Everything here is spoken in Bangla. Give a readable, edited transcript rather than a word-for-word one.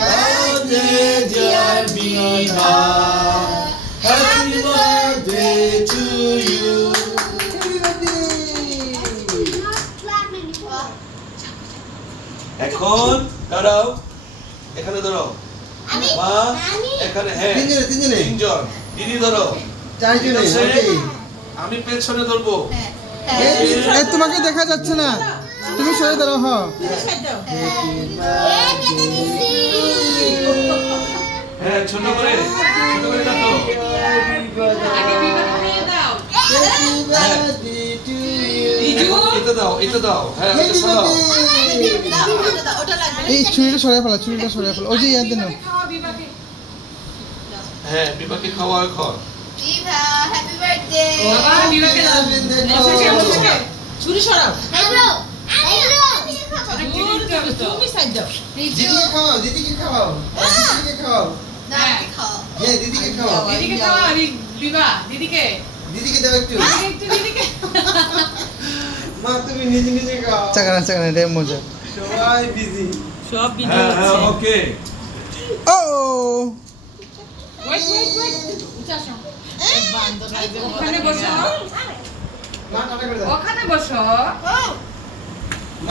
birthday, dear Viva. Happy birthday to you. এখন দাঁড়াও, এখানে ধরো মা, এখানে হ্যাঁ তিনজন দিদি ধরো আমি পেছনে ধরবো তোমাকে দেখা যাচ্ছে না, তুমি সরে দাঁড়াও। হ্যাঁ ছোট করে কাটো। এটা দাও হ্যাঁ এই ছুরিটা সরে ফেলা, ওই যে ইয়াদ দেন। হ্যাঁ বিবাকে খাওয়া এখন। Viva, happy birthday. বাবা বিবাকে দাও। ছুরি সরাও। Hello. তুমি সাইড দাও। দিদিকে খাওয়াও, দিদিকে খাওয়াও। হ্যাঁ দিদিকে খাওয়াও। দিদিকে খাওয়া বিবা দিদিকে দাও একটু। দিদিকে মা তুমি নিজে খাও। চাকানা রে মজা। সবাই বিজি। সব ভিডিও হ্যাঁ ওকে। ও ওয়েট উঠে আসো। ওখানে বসো। মা টাটা করে দাও। ওখানে বসো।